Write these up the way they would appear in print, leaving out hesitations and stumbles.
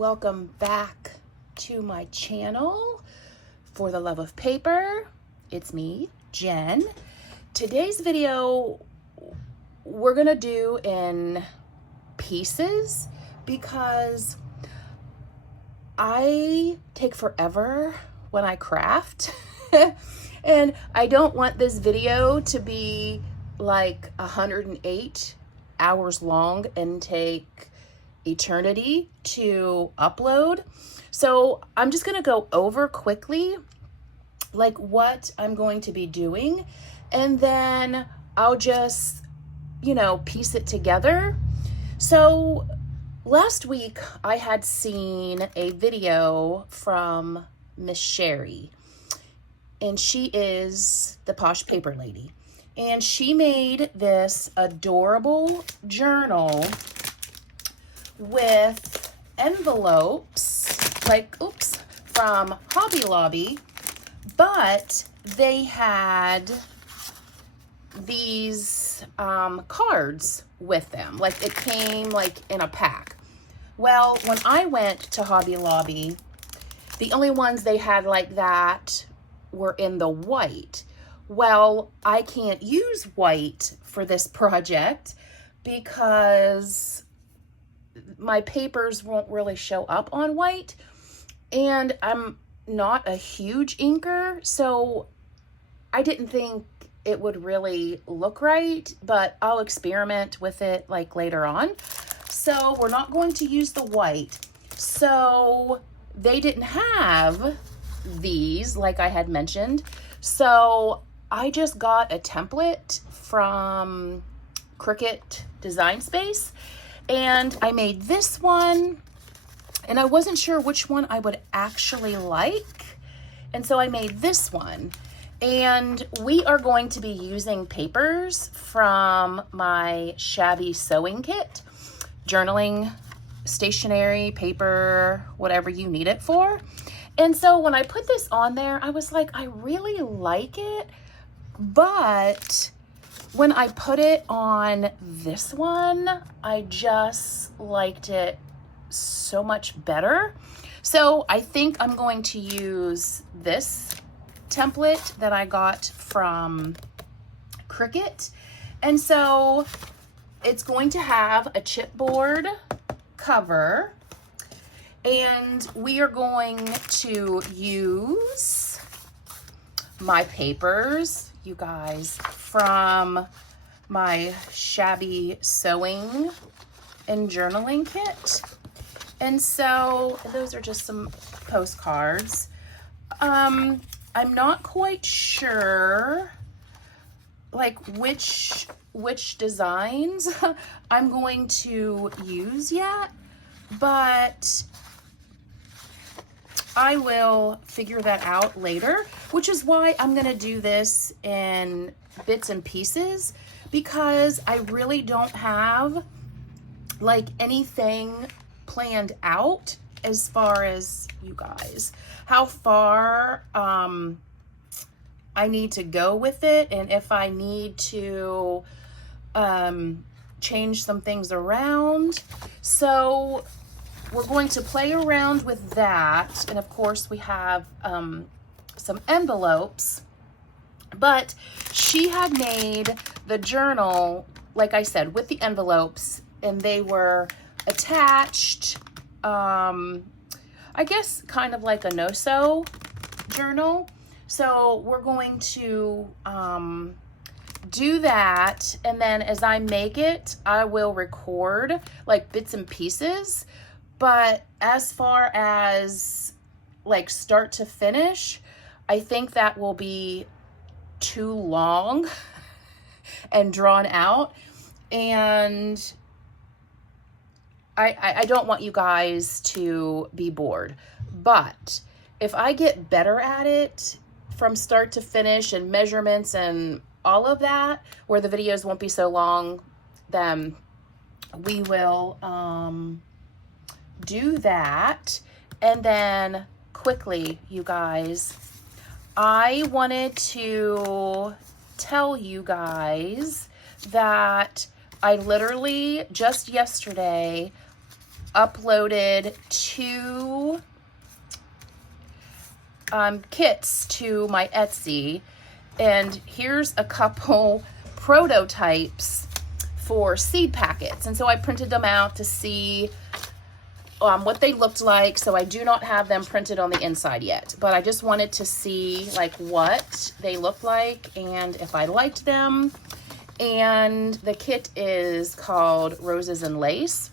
welcome back to my channel. For the love of paper, it's me, Jen. Today's video we're gonna do in pieces because I take forever when I craft and I don't want this video to be like 108 hours long and take eternity to upload. So I'm just gonna go over quickly like what I'm going to be doing, and then I'll just, piece it together. So last week I had seen a video from Miss Sherry, and she is the Posh Paper Lady, and she made this adorable journal with envelopes, from Hobby Lobby, but they had these cards with them. Like it came like in a pack. Well, when I went to Hobby Lobby, the only ones they had like that were in the white. Well, I can't use white for this project because my papers won't really show up on white, and I'm not a huge inker, so I didn't think it would really look right, but I'll experiment with it like later on. So we're not going to use the white. So they didn't have these like I had mentioned, so I just got a template from Cricut Design Space, and I made this one, and I wasn't sure which one I would actually like, and so I made this one. And we are going to be using papers from my Shabby sewing kit, journaling, stationery, paper, whatever you need it for. And so when I put this on there, I was like, I really like it, but when I put it on this one, I just liked it so much better. So I think I'm going to use this template that I got from Cricut. And so it's going to have a chipboard cover, and we are going to use my papers, you guys, from my Shabby sewing and journaling kit. And so those are just some postcards. I'm not quite sure like which designs I'm going to use yet, but I will figure that out later, which is why I'm gonna do this in bits and pieces, because I really don't have like anything planned out as far as, you guys, how far I need to go with it, and if I need to change some things around. So we're going to play around with that. And of course we have some envelopes, but she had made the journal, like I said, with the envelopes, and they were attached, I guess kind of like a no-sew journal. So we're going to do that, and then as I make it, I will record like bits and pieces. But as far as like start to finish, I think that will be too long and drawn out, and I don't want you guys to be bored. But if I get better at it from start to finish and measurements and all of that, where the videos won't be so long, then we will do that. And then quickly, you guys, I wanted to tell you guys that I literally just yesterday uploaded 2 kits to my Etsy, and here's a couple prototypes for seed packets. And so I printed them out to see what they looked like. So I do not have them printed on the inside yet, but I just wanted to see like what they look like and if I liked them. And the kit is called Roses and Lace.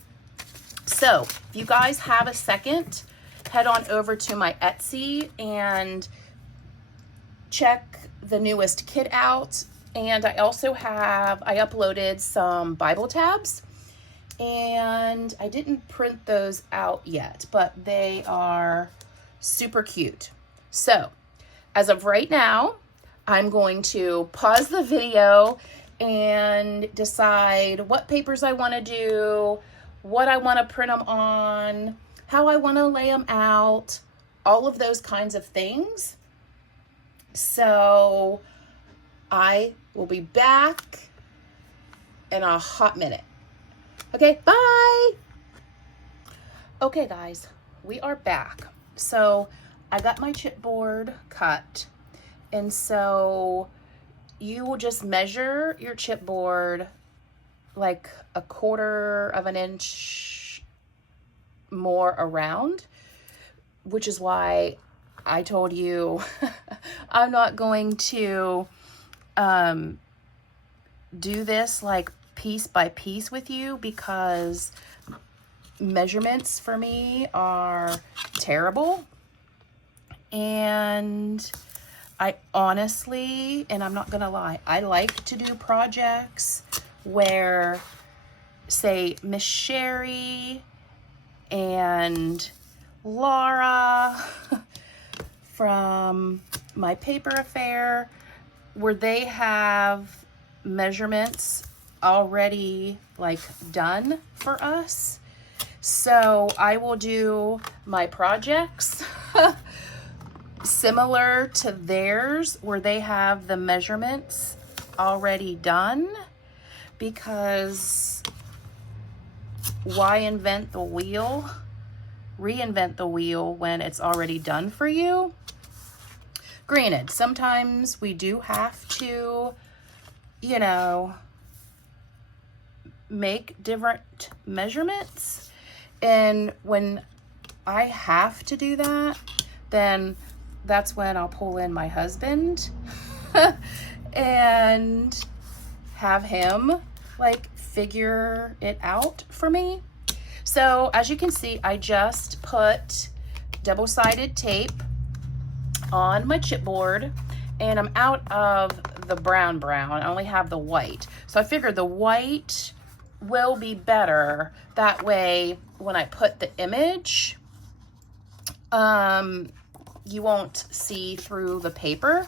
So if you guys have a second, head on over to my Etsy and check the newest kit out. And I also I uploaded some Bible tabs, and I didn't print those out yet, but they are super cute. So as of right now, I'm going to pause the video and decide what papers I want to do, what I want to print them on, how I want to lay them out, all of those kinds of things. So I will be back in a hot minute. Okay, bye. Okay, guys, we are back. So I got my chipboard cut, and so you will just measure your chipboard like 1/4 of an inch more around, which is why I told you I'm not going to do this like piece by piece with you, because measurements for me are terrible. And I honestly, and I'm not gonna lie, I like to do projects where, say, Miss Sherry and Laura from My Paper Affair, where they have measurements already like done for us. So I will do my projects similar to theirs, where they have the measurements already done, because why reinvent the wheel when it's already done for you? Granted, sometimes we do have to, you know, make different measurements. And when I have to do that, then that's when I'll pull in my husband and have him like figure it out for me. So as you can see, I just put double-sided tape on my chipboard, and I'm out of the brown. I only have the white. So I figured the white will be better. That way, when I put the image, you won't see through the paper.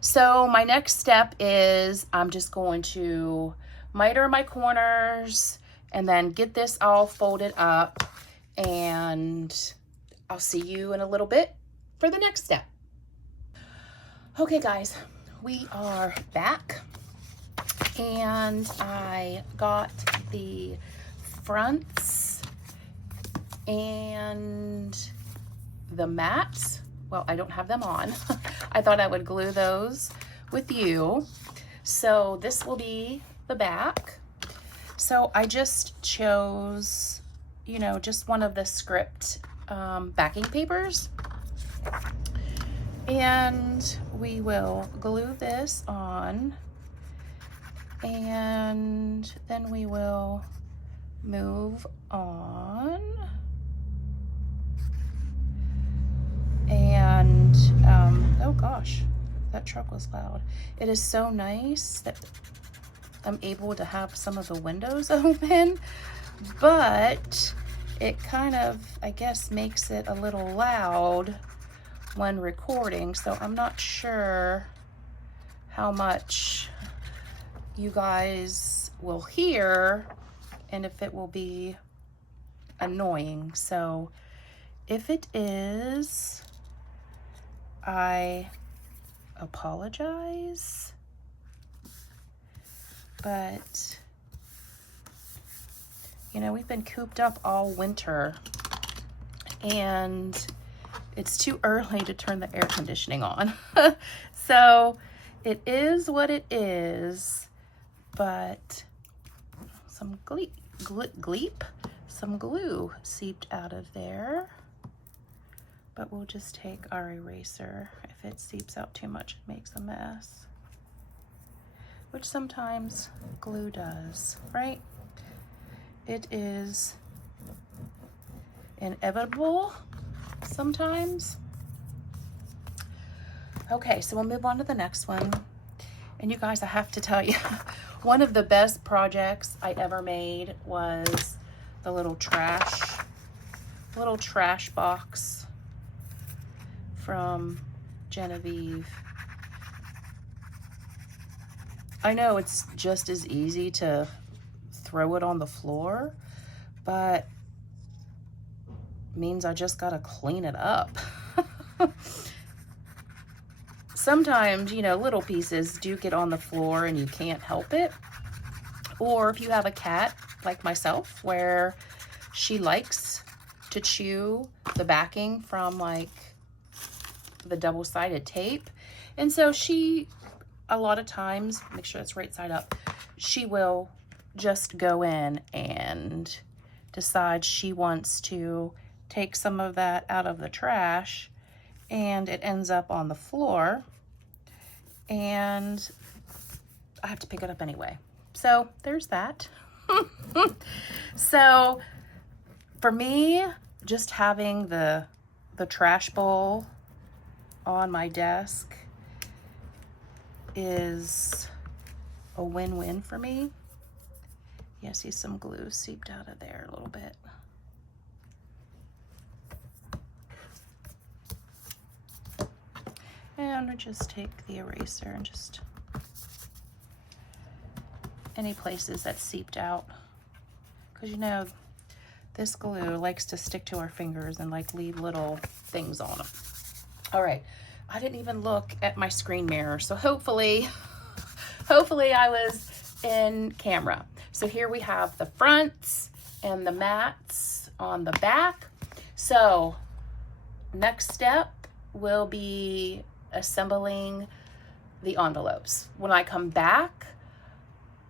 So my next step is I'm just going to miter my corners and then get this all folded up, and I'll see you in a little bit for the next step. Okay guys, we are back, and I got the fronts and the mats. Well, I don't have them on. I thought I would glue those with you. So this will be the back. So I just chose, you know, just one of the script backing papers. And we will glue this on, and then we will move on. And oh gosh, that truck was loud. It is so nice that I'm able to have some of the windows open, but it kind of, I guess, makes it a little loud when recording. So I'm not sure how much you guys will hear and if it will be annoying. So if it is, I apologize, but You know, we've been cooped up all winter and it's too early to turn the air conditioning on. So it is what it is, but some some glue seeped out of there. But we'll just take our eraser. If it seeps out too much, it makes a mess. Which sometimes glue does, right? It is inevitable sometimes. Okay, so we'll move on to the next one. And you guys, I have to tell you, one of the best projects I ever made was the little trash box from Genevieve. I know it's just as easy to throw it on the floor, but means I just gotta clean it up. Sometimes, you know, little pieces do get on the floor and you can't help it. Or if you have a cat like myself where she likes to chew the backing from like the double-sided tape. And so she, a lot of times, make sure it's right side up, she will just go in and decide she wants to take some of that out of the trash, and it ends up on the floor and I have to pick it up anyway. So there's that. So for me, just having the trash bowl on my desk is a win-win for me. Yeah, see some glue seeped out of there a little bit. And we just take the eraser and just any places that seeped out. Because you know, this glue likes to stick to our fingers and like leave little things on them. All right, I didn't even look at my screen mirror, so hopefully I was in camera. So here we have the fronts and the mats on the back. So next step will be assembling the envelopes. When I come back,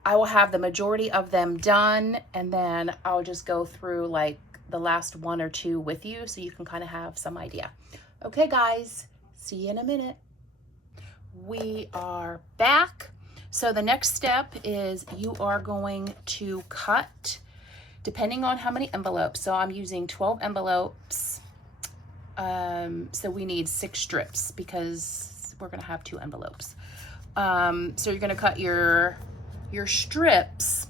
I will have the majority of them done, and then I'll just go through like the last one or two with you so you can kind of have some idea. Okay guys, see you in a minute. We are back. So the next step is you are going to cut, depending on how many envelopes. So I'm using 12 envelopes. So we need 6 strips because we're gonna have 2 envelopes. So you're gonna cut your strips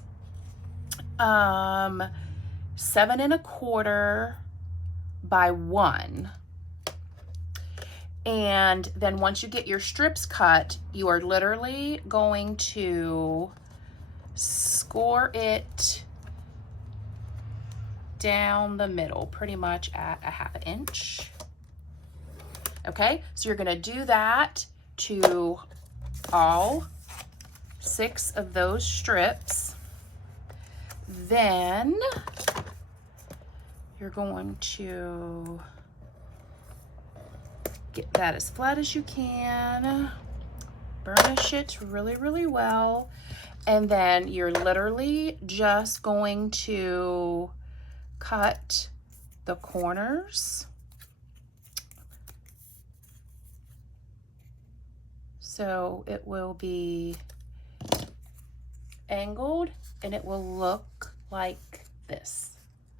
7 1/4 by 1. And then once you get your strips cut, you are literally going to score it down the middle, pretty much at a 1/2 inch. Okay, so you're gonna do that to all 6 of those strips. Then you're going to get that as flat as you can, burnish it really, really well, and then you're literally just going to cut the corners. So it will be angled and it will look like this.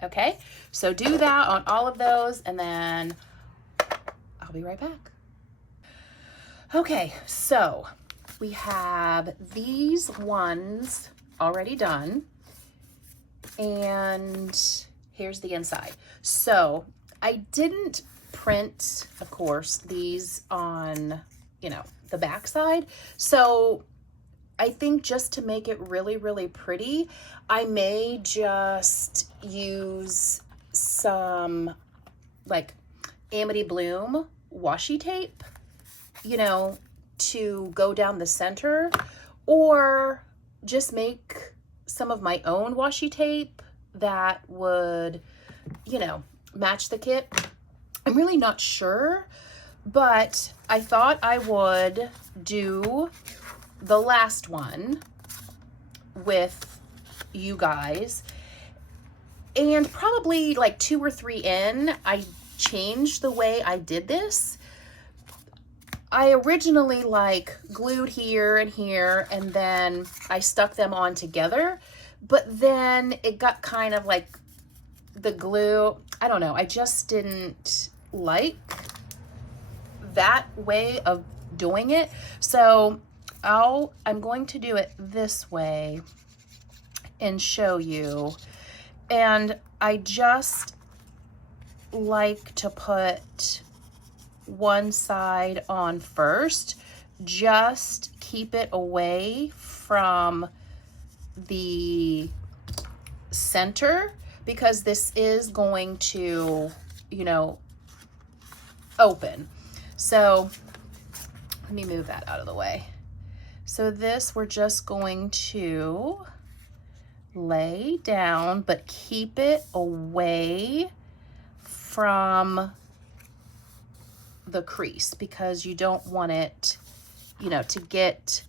Okay, so do that on all of those and then I'll be right back. Okay, so we have these ones already done and here's the inside. So I didn't print, of course, these on, you know, the back side. So I think just to make it really, really pretty, I may just use some like Amity Bloom washi tape, you know, to go down the center, or just make some of my own washi tape that would, you know, match the kit. I'm really not sure, but I thought I would do the last one with you guys. And probably like 2 or 3 in, I changed the way I did this. I originally like glued here and here, and then I stuck them on together, but then it got kind of like the glue, I don't know, I just didn't like that way of doing it. So I'm going to do it this way and show you. And I just like to put one side on first, just keep it away from the center, because this is going to, you know, open. So let me move that out of the way. So this, we're just going to lay down, but keep it away from the crease, because you don't want it, you know, to get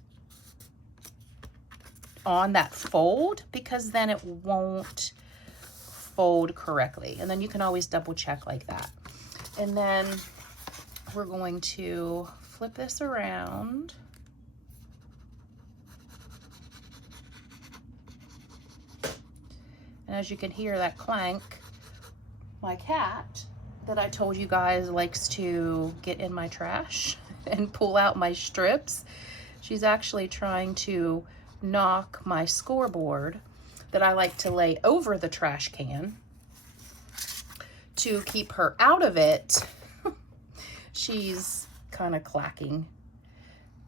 on that fold, because then it won't fold correctly. And then you can always double check like that. And then we're going to flip this around. And as you can hear that clank, my cat that I told you guys likes to get in my trash and pull out my strips, she's actually trying to knock my scoreboard that I like to lay over the trash can to keep her out of it. She's kind of clacking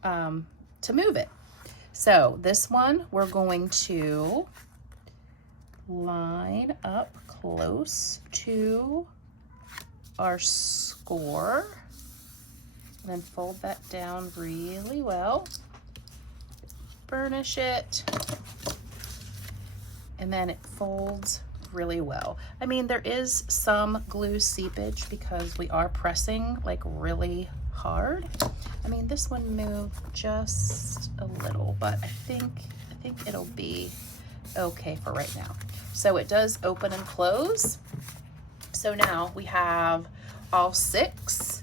to move it. So this one, we're going to line up close to our score, and then fold that down really well, burnish it, and then it folds really well. I mean, there is some glue seepage because we are pressing like really hard. I mean, this one moved just a little, but I think it'll be okay for right now. So it does open and close. So now we have all 6.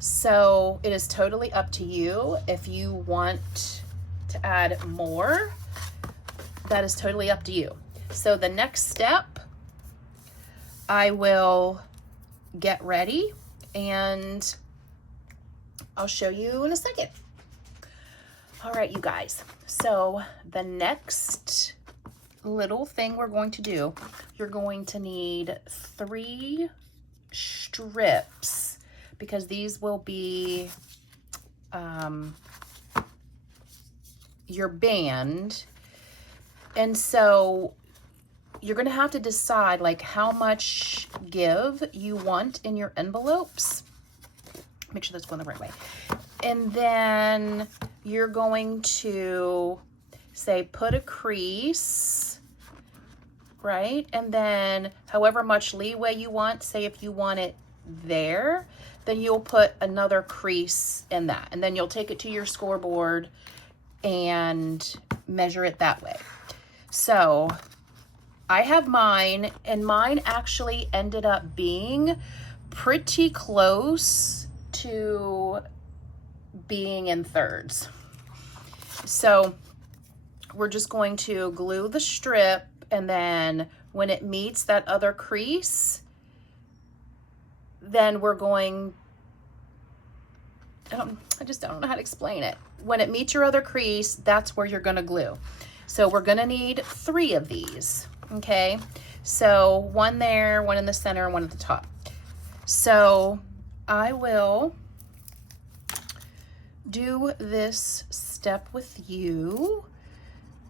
So it is totally up to you. If you want to add more, that is totally up to you. So the next step, I will get ready and I'll show you in a second. All right, you guys. So the next little thing we're going to do, you're going to need 3 strips, because these will be your band. And so you're going to have to decide like how much give you want in your envelopes. Make sure that's going the right way. And then you're going to say put a crease, right? And then however much leeway you want, say if you want it there, then you'll put another crease in that. And then you'll take it to your scoreboard and measure it that way. So I have mine, and mine actually ended up being pretty close to being in thirds. So we're just going to glue the strip, and then when it meets that other crease, then we're going, I just don't know how to explain it. When it meets your other crease, that's where you're gonna glue. So we're gonna need 3 of these, okay? So 1 there, 1 in the center, and 1 at the top. So I will do this step with you.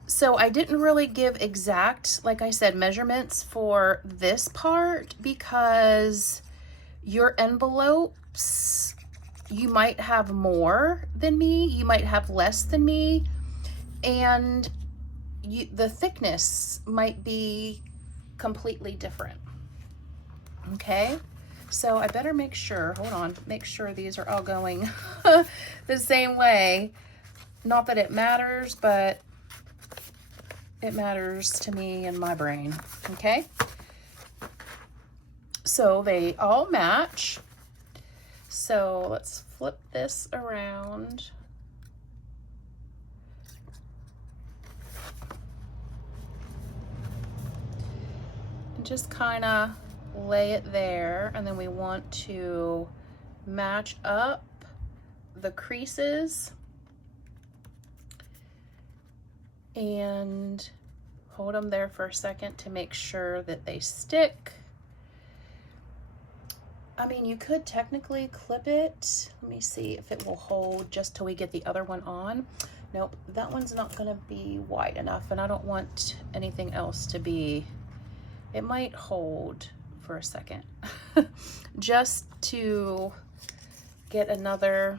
So I didn't really give exact, like I said, measurements for this part, because your envelopes, you might have more than me, you might have less than me, and the thickness might be completely different. Okay, so I better make sure, hold on, make sure these are all going the same way. Not that it matters, but it matters to me and my brain. Okay, so they all match. So let's flip this around. And just kind of lay it there, and then we want to match up the creases and hold them there for a second to make sure that they stick. I mean, you could technically clip it. Let me see if it will hold just till we get the other one on. Nope, that one's not gonna be wide enough, and I don't want anything else to be, it might hold for a second. Just to get another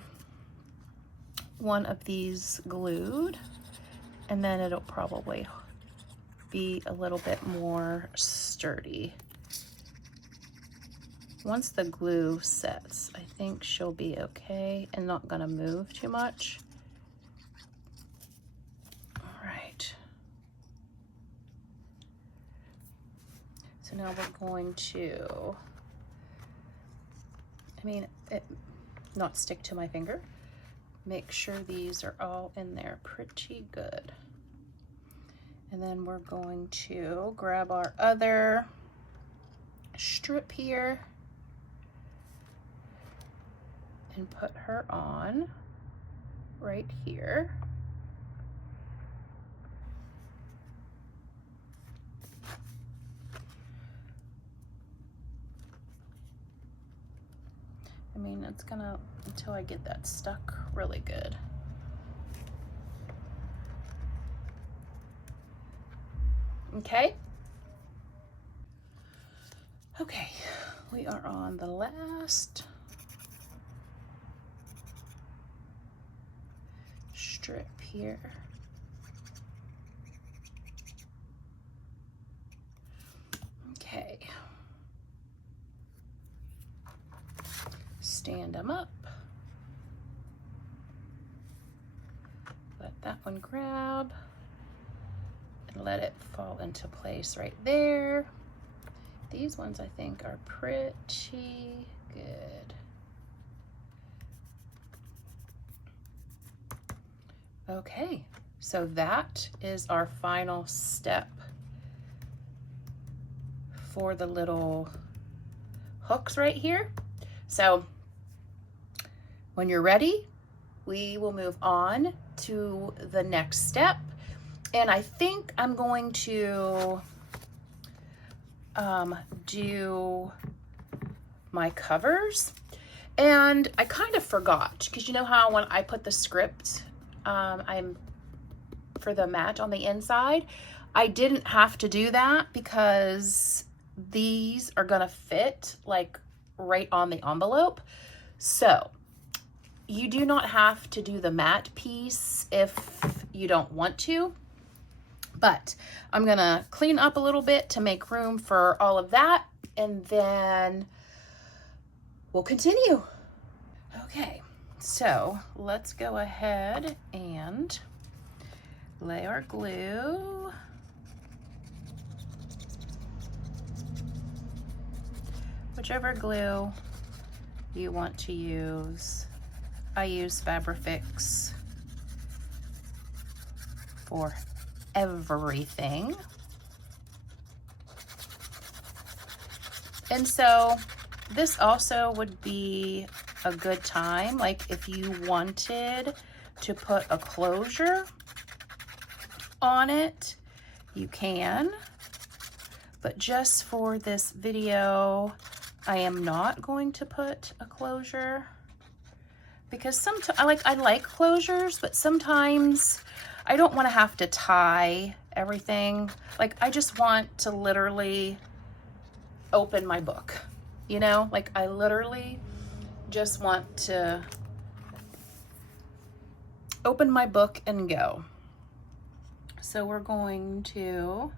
one of these glued, and then it'll probably be a little bit more sturdy. Once the glue sets, I think she'll be okay and not gonna move too much. All right. So now we're going to, not stick to my finger. Make sure these are all in there pretty good. And then we're going to grab our other strip here and put her on right here. I mean, it's gonna, until I get that stuck really good. Okay. Okay, we are on the last strip here. Okay. Stand them up. Let that one grab and let it fall into place right there. These ones I think are pretty good. Okay, so that is our final step for the little hooks right here. So when you're ready, we will move on to the next step. And I think I'm going to do my covers. And I kind of forgot, because you know how when I put the script for the mat on the inside, I didn't have to do that because these are gonna fit like right on the envelope. So you do not have to do the mat piece if you don't want to, but I'm gonna clean up a little bit to make room for all of that, and then we'll continue. Okay, so let's go ahead and lay our glue. Whichever glue you want to use. I use Fabrifix for everything. And so this also would be a good time, like if you wanted to put a closure on it, you can. But just for this video, I am not going to put a closure, because sometimes I like closures, but sometimes I don't want to have to tie everything. Like I just want to literally open my book, you know, like I literally just want to open my book and go. So we're going to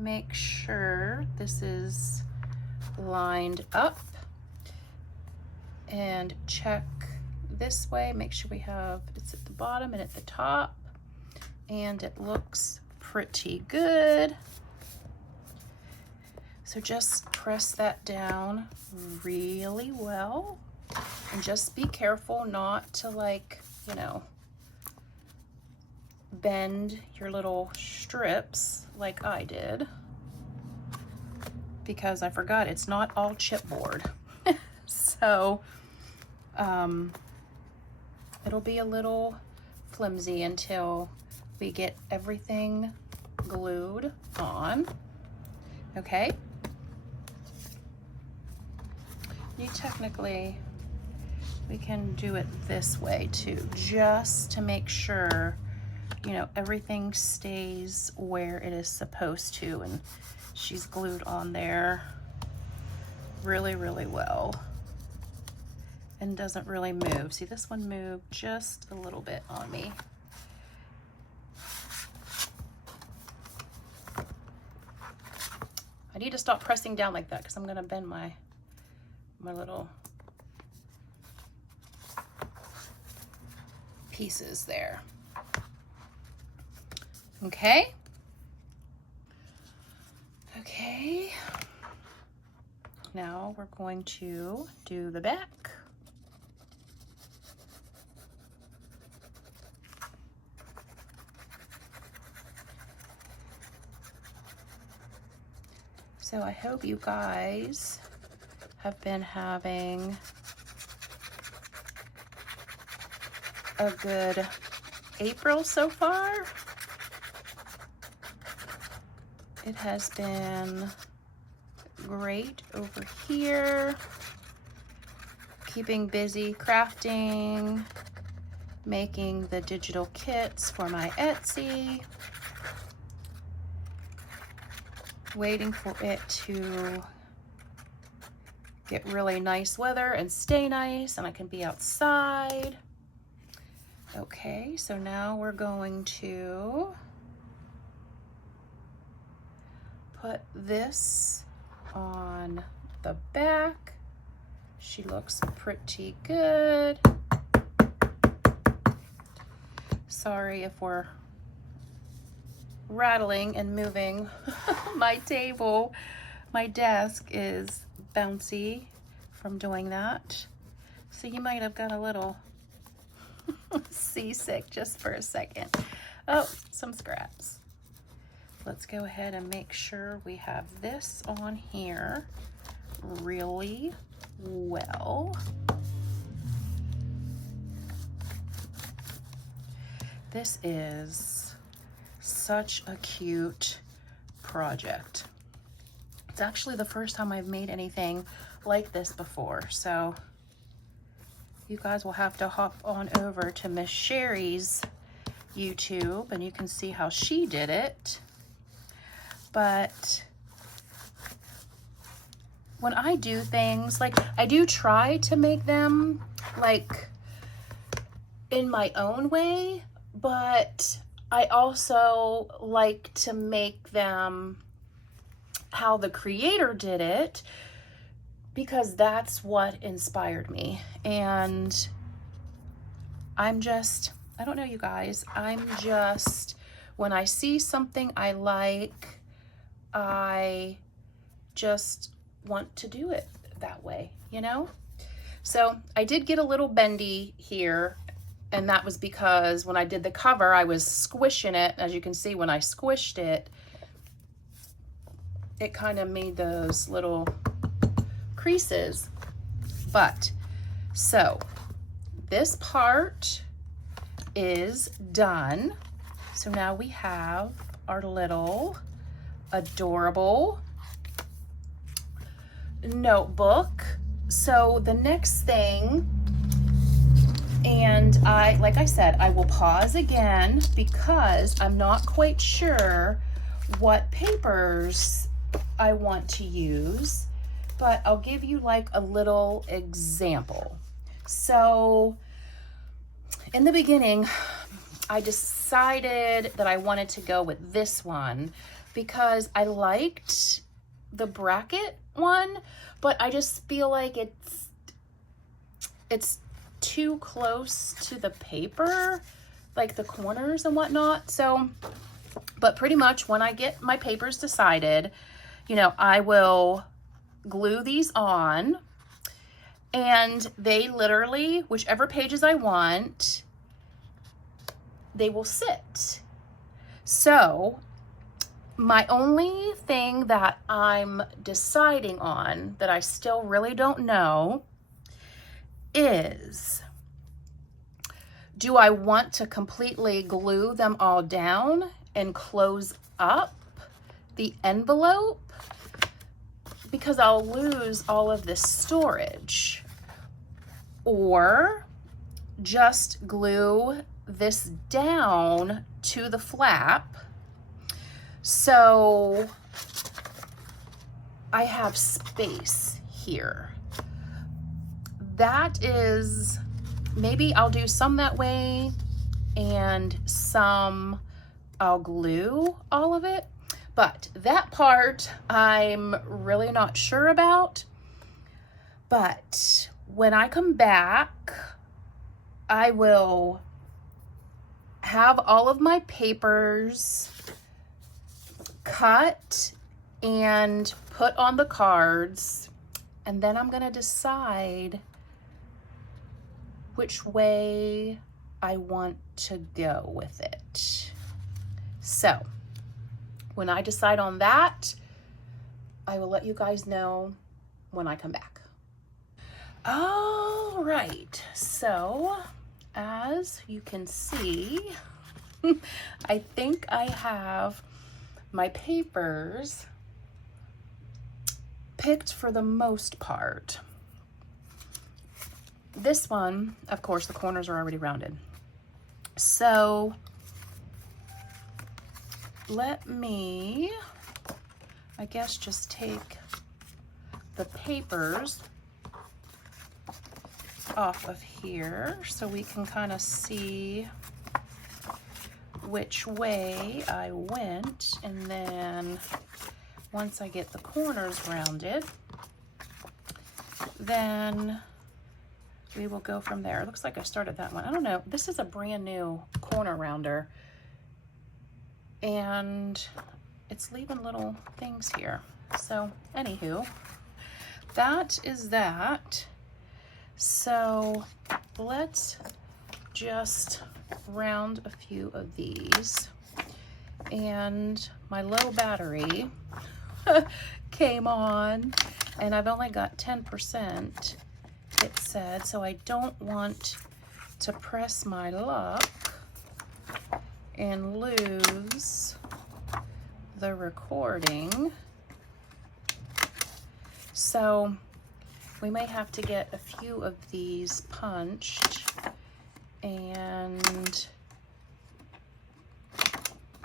make sure this is lined up and check this way. Make sure we have, it's at the bottom and at the top, and it looks pretty good. So just press that down really well, and just be careful not to, like, you know, bend your little strips like I did, because I forgot it's not all chipboard. So it'll be a little flimsy until we get everything glued on. Okay. Technically, we can do it this way too, just to make sure, you know, everything stays where it is supposed to, and she's glued on there really, really well and doesn't really move. See, this one moved just a little bit on me. I need to stop pressing down like that because I'm gonna bend my little pieces there. Okay. Okay. Now we're going to do the back. So I hope you guys have been having a good April so far. It has been great over here, keeping busy crafting, making the digital kits for my Etsy, waiting for it to get really nice weather and stay nice and I can be outside. Okay, so now we're going to put this on the back. She looks pretty good. Sorry if we're rattling and moving. My table, my desk is bouncy from doing that. So you might have got a little seasick just for a second. Oh, some scraps. Let's go ahead and make sure we have this on here really well. This is such a cute project. It's actually the first time I've made anything like this before, so you guys will have to hop on over to Miss Sherry's YouTube and you can see how she did it. But when I do things, like, I do try to make them like in my own way, but I also like to make them how the creator did it, because that's what inspired me. And I'm just, I don't know, you guys, I'm just, when I see something I like, I just want to do it that way, you know? So I did get a little bendy here, and that was because when I did the cover, I was squishing it. As you can see, when I squished it, it kind of made those little creases. But, so, this part is done. So now we have our little adorable notebook. So the next thing, and like I said, I will pause again because I'm not quite sure what papers I want to use, but I'll give you like a little example. So in the beginning, I decided that I wanted to go with this one, because I liked the bracket one, but I just feel like it's too close to the paper, like the corners and whatnot. So, but pretty much when I get my papers decided, you know, I will glue these on, and they literally, whichever pages I want, they will sit. So my only thing that I'm deciding on that I still really don't know is, do I want to completely glue them all down and close up the envelope? Because I'll lose all of this storage. Or just glue this down to the flap so I have space here. That is, maybe I'll do some that way and some I'll glue all of it. But that part I'm really not sure about. But when I come back, I will have all of my papers cut and put on the cards, and then I'm gonna decide which way I want to go with it. So when I decide on that, I will let you guys know when I come back. All right, so as you can see, I think I have my papers picked for the most part. This one, of course, the corners are already rounded. So let me, I guess, just take the papers off of here so we can kind of see which way I went, and then once I get the corners rounded, then we will go from there. It looks like I started that one. I don't know. This is a brand new corner rounder, and it's leaving little things here. So anywho, that is that. So let's just round a few of these. And my low battery came on, and I've only got 10%, it said, so I don't want to press my luck and lose the recording. So we may have to get a few of these punched and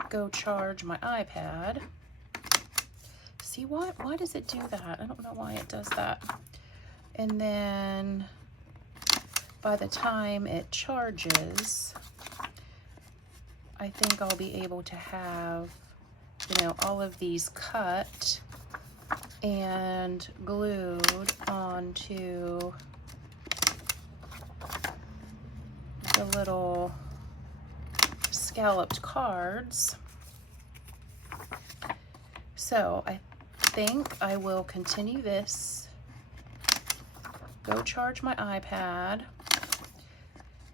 go charge my iPad. See, why does it do that? I don't know why it does that. And then by the time it charges, I think I'll be able to have, you know, all of these cut and glued onto the little scalloped cards. So I think I will continue this, go charge my iPad,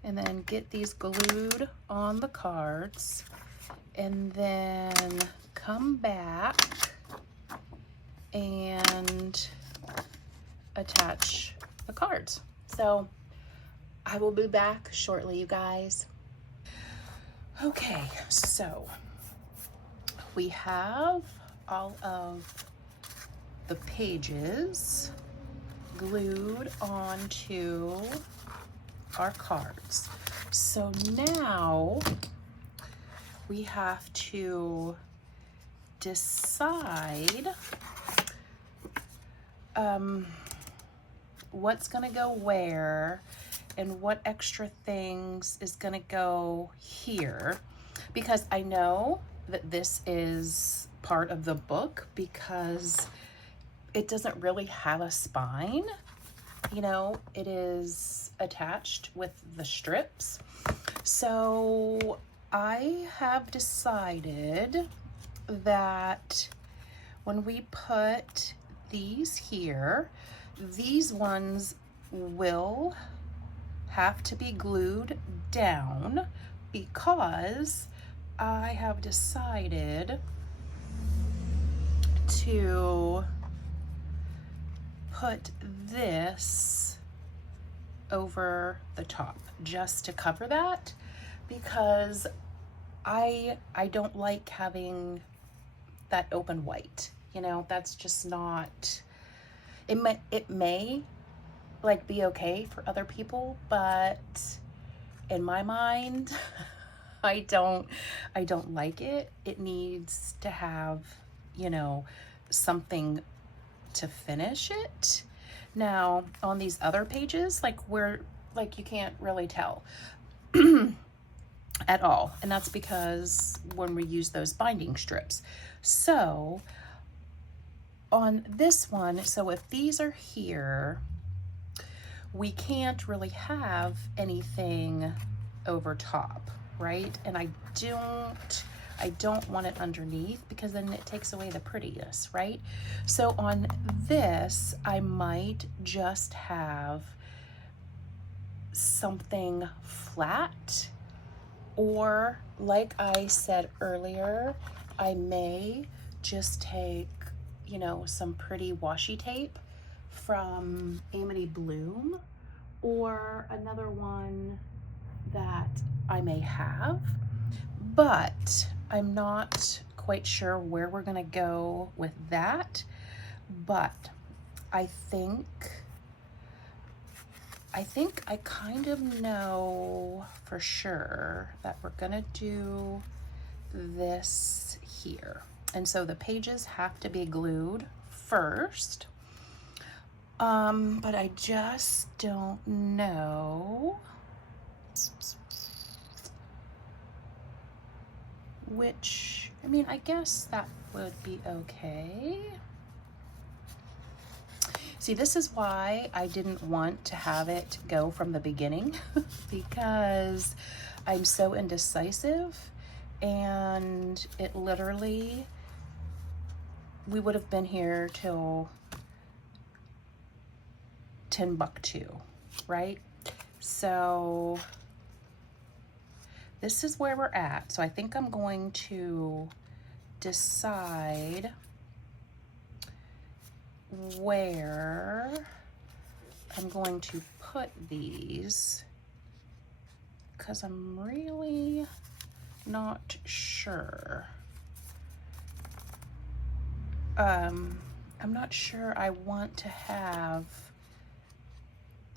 and then get these glued on the cards, and then come back and attach the cards. So I will be back shortly, you guys. Okay, so we have all of the pages glued onto our cards. So now we have to decide what's gonna go where and what extra things is gonna go here, because I know that this is part of the book because it doesn't really have a spine. You know, it is attached with the strips. So I have decided that when we put these here, these ones will have to be glued down because I have decided to put this over the top just to cover that, because I don't like having that open white. You know, that's just not, it may like be okay for other people, but in my mind, I don't like it. It needs to have, you know, something to finish it. Now, on these other pages, like you can't really tell at all. And that's because when we use those binding strips. So on this one, so if these are here, we can't really have anything over top, right? And I don't want it underneath because then it takes away the prettiness, right? So on this, I might just have something flat, or like I said earlier, I may just take, you know, some pretty washi tape from Amity Bloom, or another one that I may have, but I'm not quite sure where we're gonna go with that. But I think I kind of know for sure that we're gonna do this here. And so the pages have to be glued first. But I just don't know which, I mean, I guess that would be okay. See, this is why I didn't want to have it go from the beginning because I'm so indecisive, and it literally, we would have been here till Timbuktu, right? So this is where we're at. So I think I'm going to decide where I'm going to put these, because I'm really not sure. I'm not sure I want to have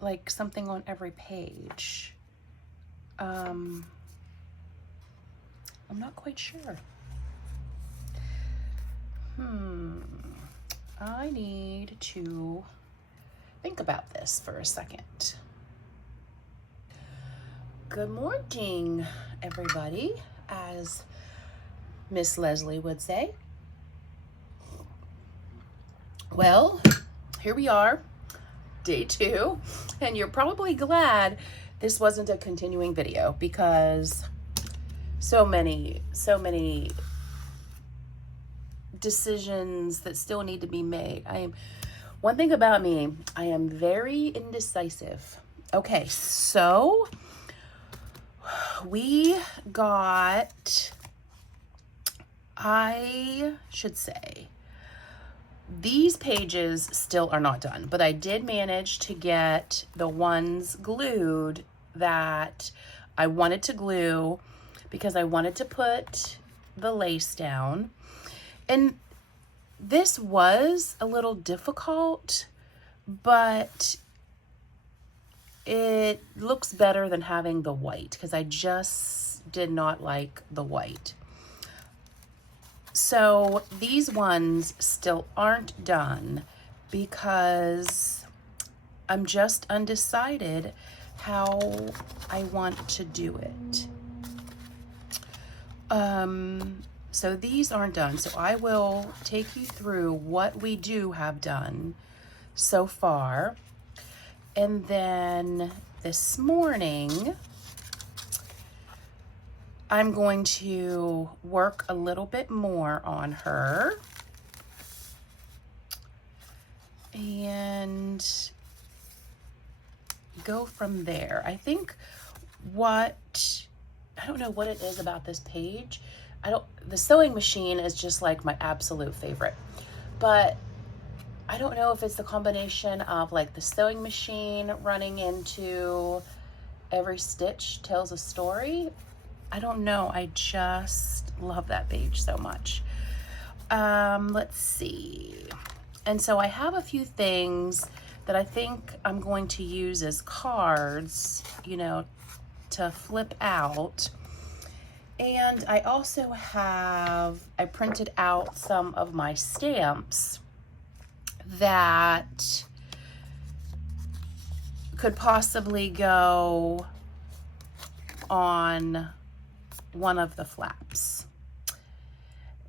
like something on every page. I'm not quite sure. I need to think about this for a second. Good morning, everybody, as Miss Leslie would say. Well, here we are, day 2, and you're probably glad this wasn't a continuing video because so many decisions that still need to be made. One thing about me, I am very indecisive. Okay, so we got, I should say, these pages still are not done, but I did manage to get the ones glued that I wanted to glue because I wanted to put the lace down. And this was a little difficult, but it looks better than having the white because I just did not like the white. So these ones still aren't done because I'm just undecided how I want to do it. So these aren't done. So I will take you through what we do have done so far. And then this morning, I'm going to work a little bit more on her. And go from there. I think I don't know what it is about this page. The sewing machine is just like my absolute favorite, but I don't know if it's the combination of like the sewing machine running into every stitch tells a story. I don't know. I just love that page so much. Let's see. And so I have a few things that I think I'm going to use as cards, you know, to flip out. And I also I printed out some of my stamps that could possibly go on one of the flaps.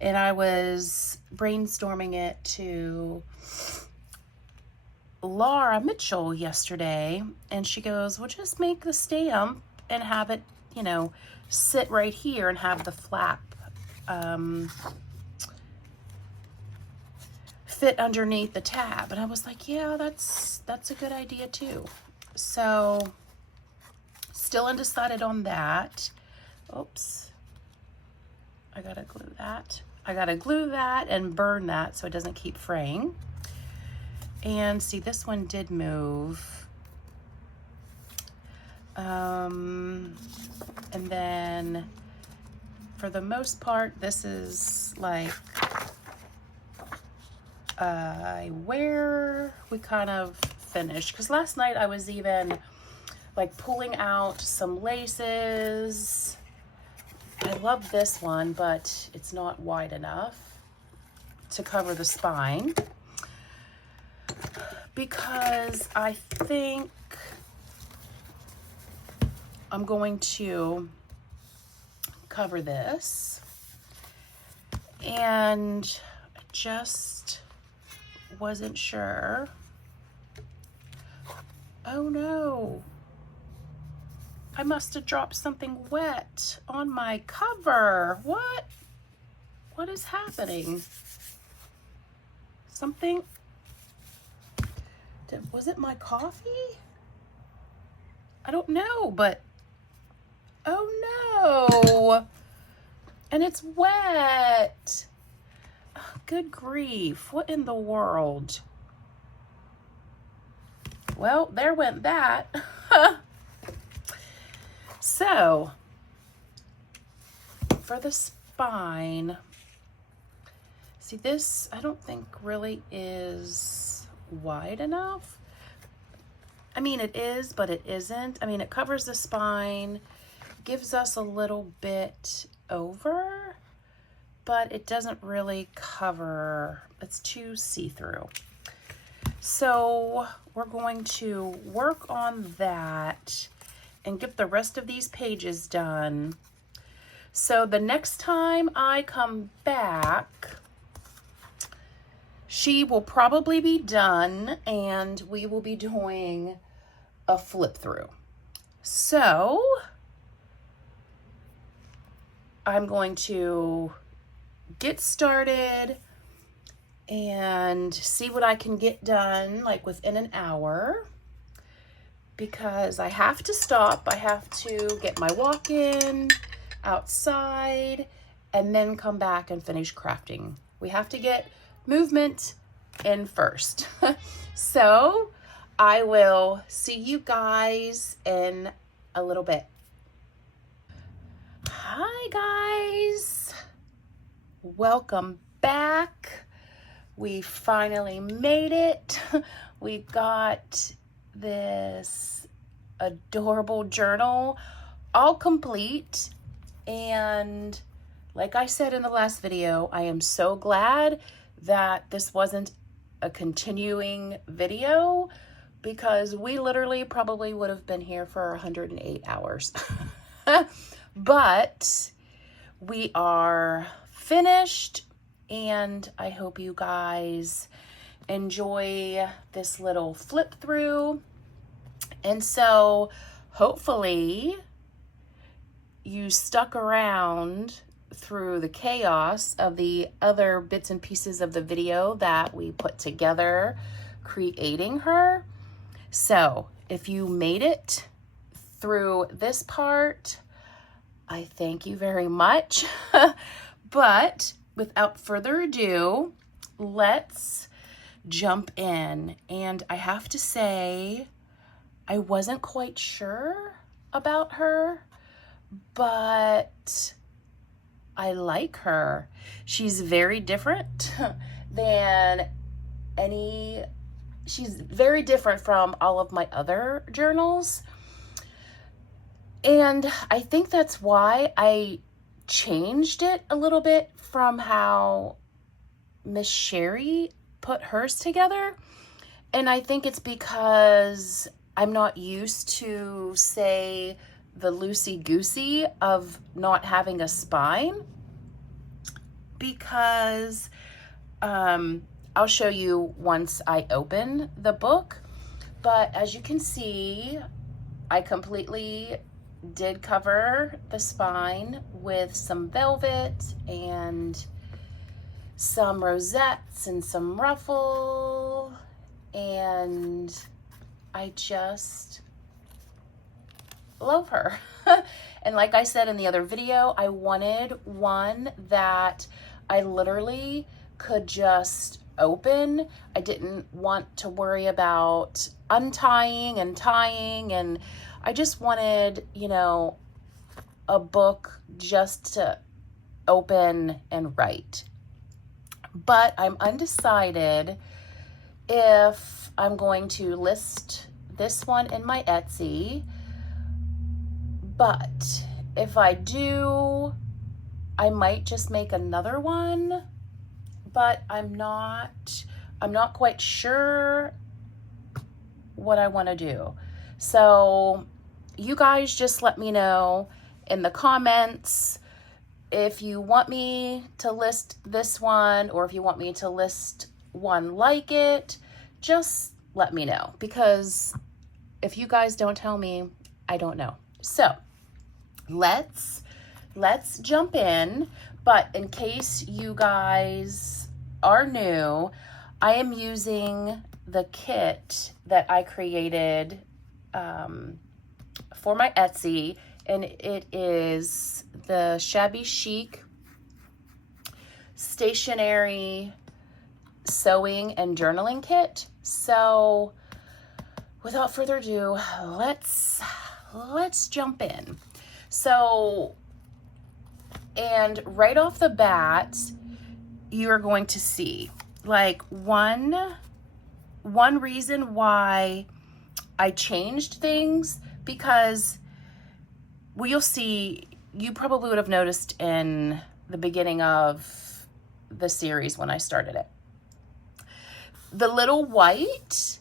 And I was brainstorming it to Laura Mitchell yesterday, and she goes, well, just make the stamp and have it, you know, sit right here and have the flap fit underneath the tab. And I was like, yeah, that's a good idea too. So still undecided on that. Oops. I gotta glue that. I gotta glue that and burn that so it doesn't keep fraying. And see, this one did move. And then for the most part, this is like where we kind of finished. Because last night I was even like pulling out some laces. I love this one, but it's not wide enough to cover the spine, because I think I'm going to cover this, and I just wasn't sure. Oh no, I must have dropped something wet on my cover. What is happening? Something, was it my coffee? I don't know, but oh no, and it's wet. Oh, good grief, what in the world? Well, there went that. So for the spine, see, this I don't think really is wide enough. I mean, it is, but it isn't. I mean, it covers the spine, gives us a little bit over, but it doesn't really cover, it's too see-through. So we're going to work on that and get the rest of these pages done. So the next time I come back, she will probably be done and we will be doing a flip through. So I'm going to get started and see what I can get done like within an hour, because I have to stop. I have to get my walk in outside and then come back and finish crafting. We have to get movement in first. So I will see you guys in a little bit. Hi guys, welcome back. We finally made it. We got this adorable journal all complete, and like I said in the last video, I am so glad that this wasn't a continuing video, because we literally probably would have been here for 108 hours. But we are finished, and I hope you guys enjoy this little flip through. And so hopefully you stuck around through the chaos of the other bits and pieces of the video that we put together creating her. So if you made it through this part, I thank you very much. But without further ado, let's jump in. And I have to say, I wasn't quite sure about her, but I like her. She's very different than she's very different from all of my other journals. And I think that's why I changed it a little bit from how Miss Sherry put hers together. And I think it's because I'm not used to, say, the loosey-goosey of not having a spine, because I'll show you once I open the book. But as you can see, I completely did cover the spine with some velvet and some rosettes and some ruffle, and I just love her. And like I said in the other video, I wanted one that I literally could just open. I didn't want to worry about untying and tying, and I just wanted, you know, a book just to open and write. But I'm undecided if I'm going to list this one in my Etsy. But if I do, I might just make another one, but I'm not quite sure what I want to do. So you guys just let me know in the comments if you want me to list this one, or if you want me to list one like it. Just let me know, because if you guys don't tell me, I don't know. So let's jump in. But in case you guys are new, I am using the kit that I created for my Etsy, and it is the Shabby Chic stationery sewing and journaling kit. So without further ado, let's jump in. So, and right off the bat, you're going to see like one reason why I changed things, because, well, you'll see, you probably would have noticed in the beginning of the series when I started it, the little white,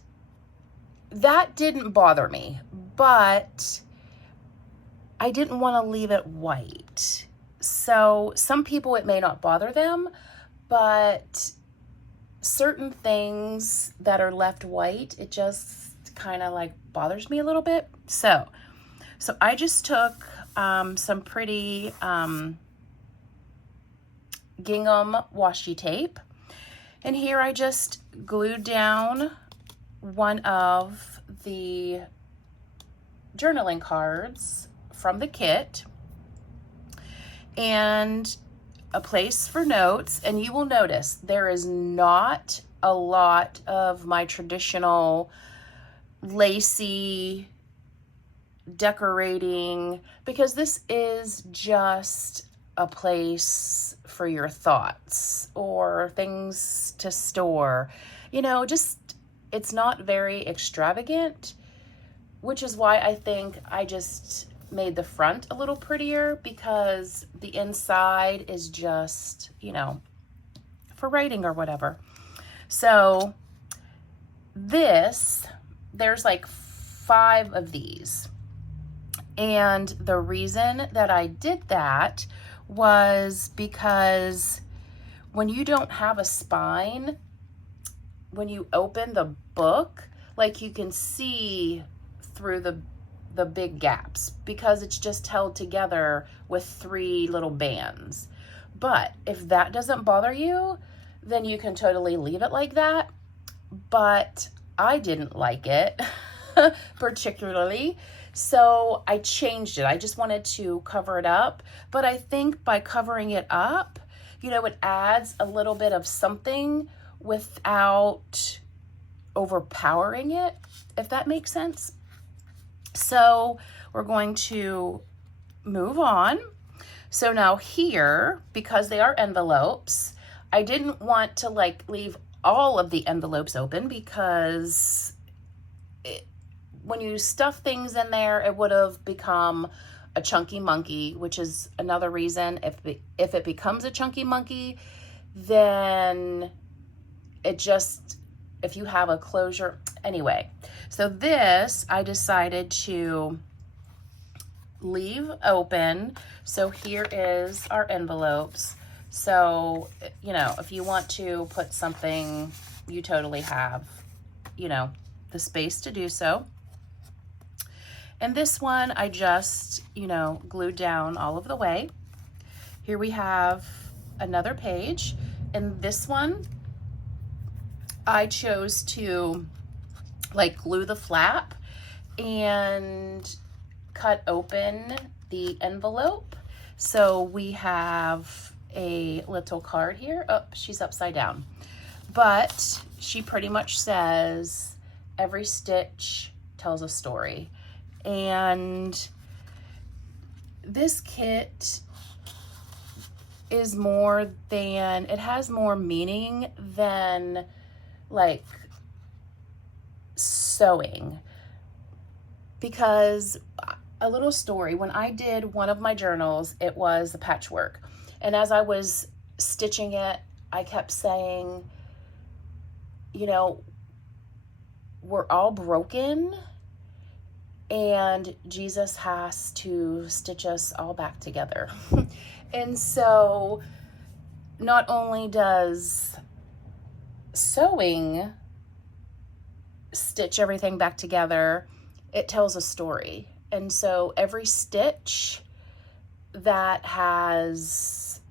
that didn't bother me, but I didn't want to leave it white. So some people, it may not bother them, but certain things that are left white, it just kind of like bothers me a little bit. So I just took some pretty gingham washi tape, and here I just glued down one of the journaling cards from the kit and a place for notes. And you will notice there is not a lot of my traditional lacy decorating, because this is just a place for your thoughts or things to store, you know, just, it's not very extravagant, which is why I think I just made the front a little prettier, because the inside is just, you know, for writing or whatever. So there's like 5 of these. And the reason that I did that was because when you don't have a spine, when you open the book, like you can see through the big gaps because it's just held together with 3 little bands. But if that doesn't bother you, then you can totally leave it like that. But I didn't like it particularly, so I changed it. I just wanted to cover it up, but I think by covering it up, you know, it adds a little bit of something without overpowering it, if that makes sense. So we're going to move on. So now here, because they are envelopes, I didn't want to like leave all of the envelopes open because when you stuff things in there, it would have become a chunky monkey, which is another reason if it becomes a chunky monkey, then it just, if you have a closure, anyway. So this, I decided to leave open. So here is our envelopes. So, you know, if you want to put something, you totally have, you know, the space to do so. And this one, I just, you know, glued down all of the way. Here we have another page. And this one, I chose to like glue the flap and cut open the envelope. So we have a little card here. Oh, she's upside down. But she pretty much says, every stitch tells a story. And this kit is more than, it has more meaning than like sewing. Because a little story, when I did one of my journals, it was the patchwork. And as I was stitching it, I kept saying, you know, we're all broken and Jesus has to stitch us all back together. And so not only does sewing stitch everything back together, it tells a story. And so every stitch that has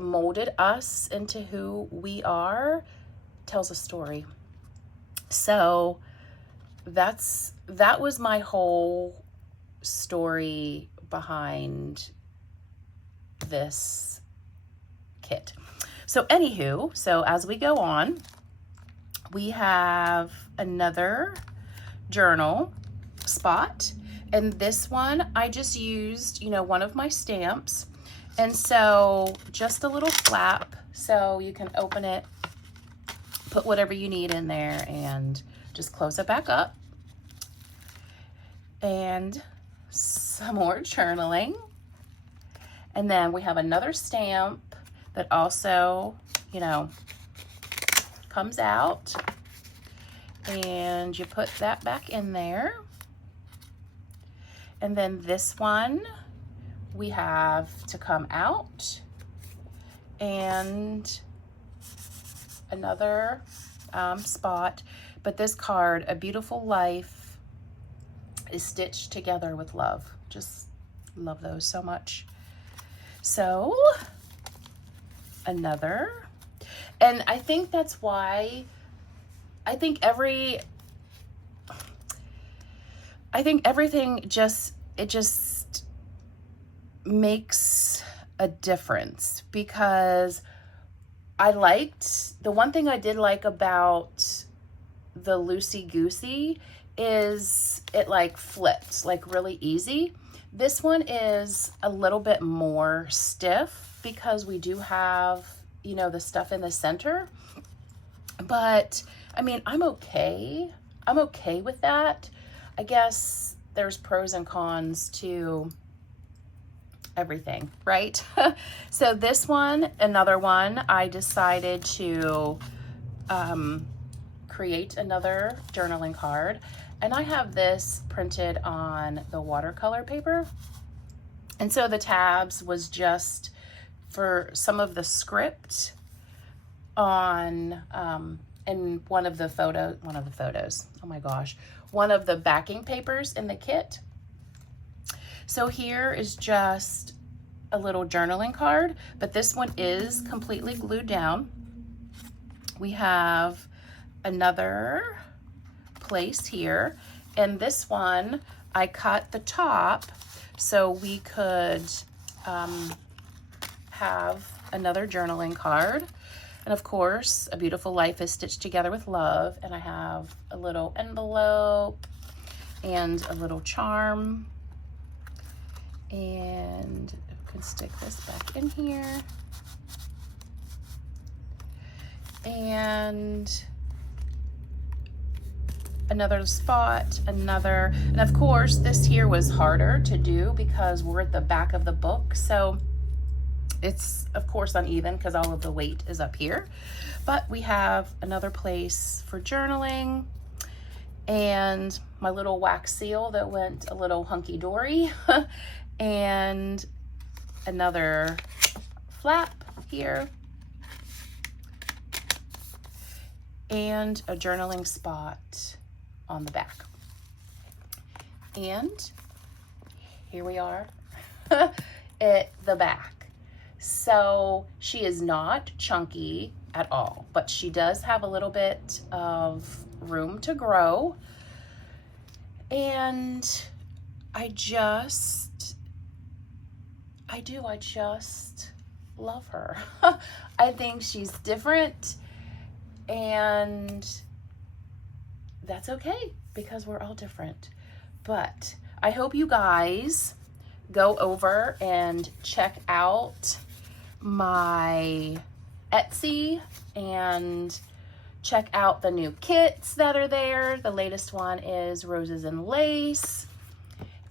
molded us into who we are tells a story. So that was my whole story behind this kit. So anywho, so as we go on, we have another journal spot. And this one, I just used, you know, one of my stamps. And so just a little flap so you can open it, put whatever you need in there and just close it back up. And some more journaling. And then we have another stamp that also, you know, comes out. And you put that back in there. And then this one we have to come out. And another spot. But this card, A Beautiful Life, is stitched together with love. Just love those so much. So another, and I think that's why I think everything just makes a difference, because I liked, the one thing I did like about the Loosey Goosey is it like flips like really easy. This one is a little bit more stiff because we do have, you know, the stuff in the center. But I mean, I'm okay with that. I guess there's pros and cons to everything, right? So this one, another one, I decided to create another journaling card. And I have this printed on the watercolor paper. And so the tabs was just for some of the script on, in one of the photos, oh my gosh, one of the backing papers in the kit. So here is just a little journaling card, but this one is completely glued down. We have another place here, and this one I cut the top so we could have another journaling card. And of course, A Beautiful Life is Stitched Together with Love, and I have a little envelope and a little charm, and I can stick this back in here. And another spot, and of course this here was harder to do because we're at the back of the book, so it's of course uneven because all of the weight is up here. But we have another place for journaling, and my little wax seal that went a little hunky-dory and another flap here, and a journaling spot on the back. And here we are at the back. So she is not chunky at all, but she does have a little bit of room to grow. And I just love her. I think she's different, and that's okay because we're all different. But I hope you guys go over and check out my Etsy and check out the new kits that are there. The latest one is Roses and Lace,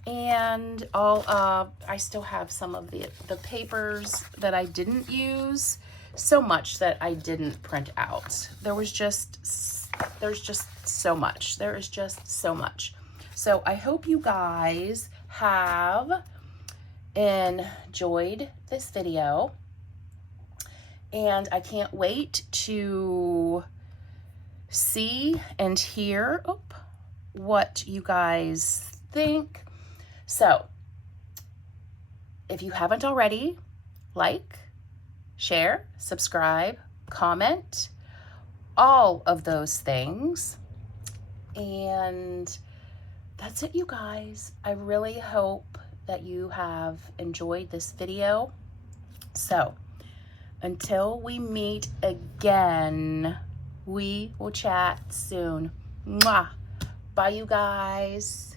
and I still have some of the papers that I didn't use, so much that I didn't print out. There's just so much. There is just so much. So I hope you guys have enjoyed this video, and I can't wait to see and hear what you guys think. So if you haven't already, like, share, subscribe, comment, all of those things. And that's it, you guys. I really hope that you have enjoyed this video. So until we meet again, we will chat soon. Mwah. Bye, you guys.